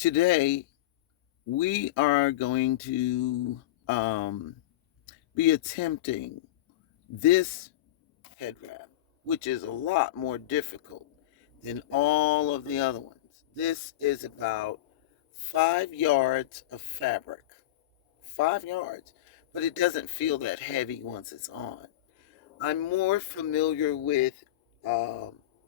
Today we are going to be attempting this head wrap, which is a lot more difficult than all of the other ones. This is about 5 yards of fabric. 5 yards, but it doesn't feel that heavy once it's on. I'm more familiar with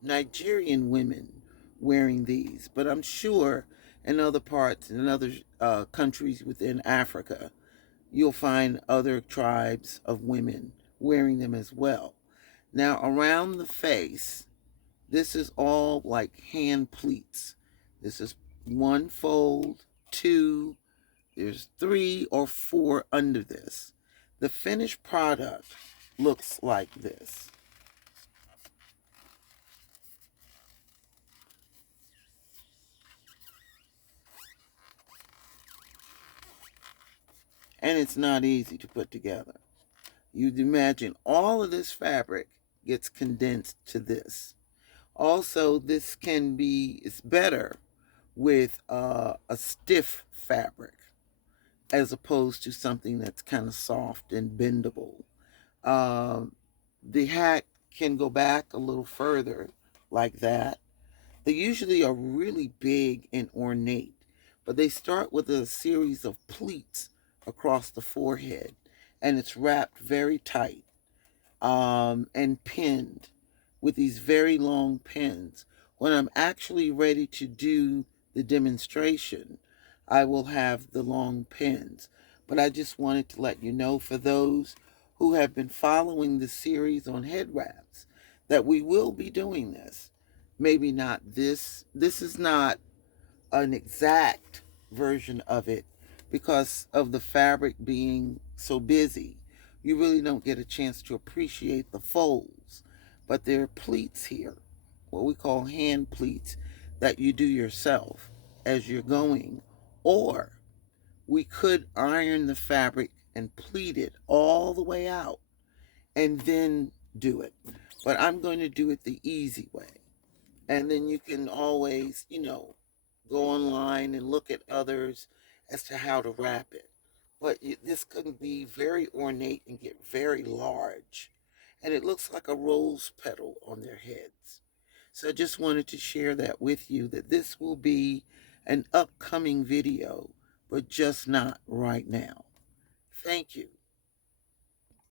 Nigerian women wearing these, but I'm sure in other parts, in other countries within Africa, you'll find other tribes of women wearing them as well. Now, around the face, this is all like hand pleats. This is one fold, two, there's 3 or 4 under this. The finished product looks like this. And it's not easy to put together. You'd imagine all of this fabric gets condensed to this. Also, this can be, it's better with a stiff fabric as opposed to something that's kind of soft and bendable. Um, the hat can go back a little further like that. They usually are really big and ornate, but they start with a series of pleats across the forehead, and it's wrapped very tight and pinned with these very long pins. When I'm actually ready to do the demonstration, I will have the long pins. But I just wanted to let you know, for those who have been following the series on head wraps, that we will be doing this. Maybe not this. This is not an exact version of it because of the fabric being so busy. You really don't get a chance to appreciate the folds. But there are pleats here, what we call hand pleats, that you do yourself as you're going. Or we could iron the fabric and pleat it all the way out and then do it. But I'm going to do it the easy way. And then you can always, go online and look at others as to how to wrap it. But this can be very ornate and get very large. And it looks like a rose petal on their heads. So I just wanted to share that with you, that this will be an upcoming video, but just not right now. Thank you.